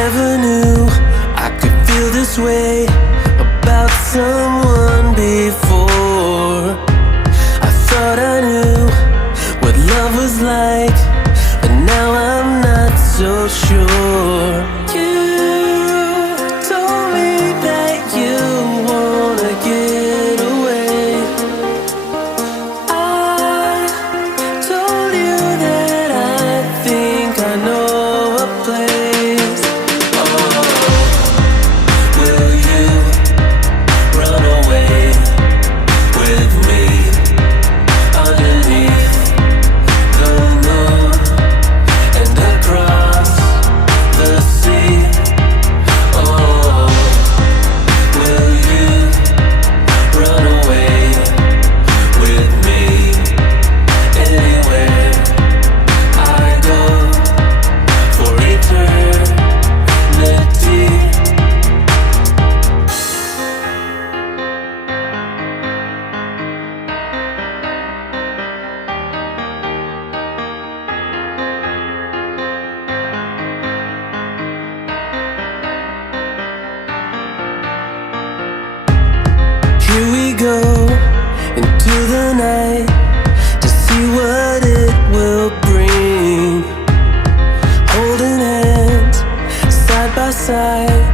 never knew I could feel this way about someone before. I thought I knew what love was like, but now I'm not so sure. You told me that you wanna get away. I told you that I think I know a place. Oh, will you run away with me underneath the moon and across the sea? Oh, will you run away with me anywhere I go for eternity? Here we go into the night to see what it will bring. Holding hands side by side,